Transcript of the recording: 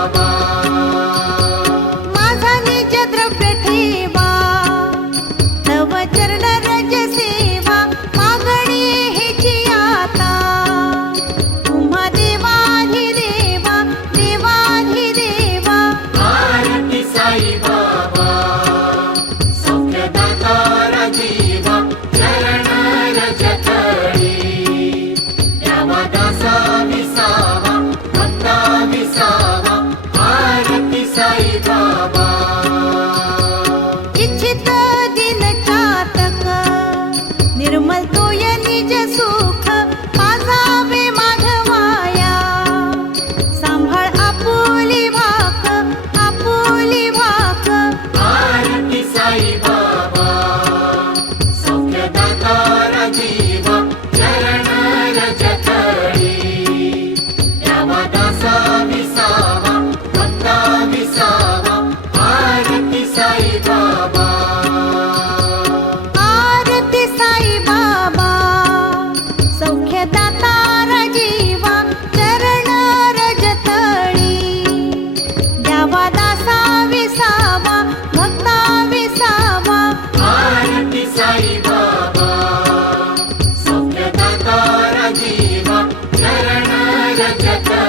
बाबा माझा निज द्रव्य ठेवा तव चरण रज सेवा मागणी हेची आता तुम्हा देवाधिदेवा देवाधिदेवा आरती साई बाबा सौख्यदाता जीवा चरण रज तळी द्यावा दासा विसावा भक्ता विसावा आरती साई बाबा इच्छित दिन चातक निर्मल तोय निज सुख पाजावे माधवाया सांभाळ आपुली भाक आरती साई बाबा सौख्यदाता जीवा चरण रज तळी द्यावा दासा विसावा भक्ता विसावा आरती साई बाबा आरती साई बाबा सौख्यदाता जीवा चरण रज तळी द्यावा दासा विसावा भक्ता विसावा आरती साई बाबा सौख्यदाता जीवा चरण रज तळी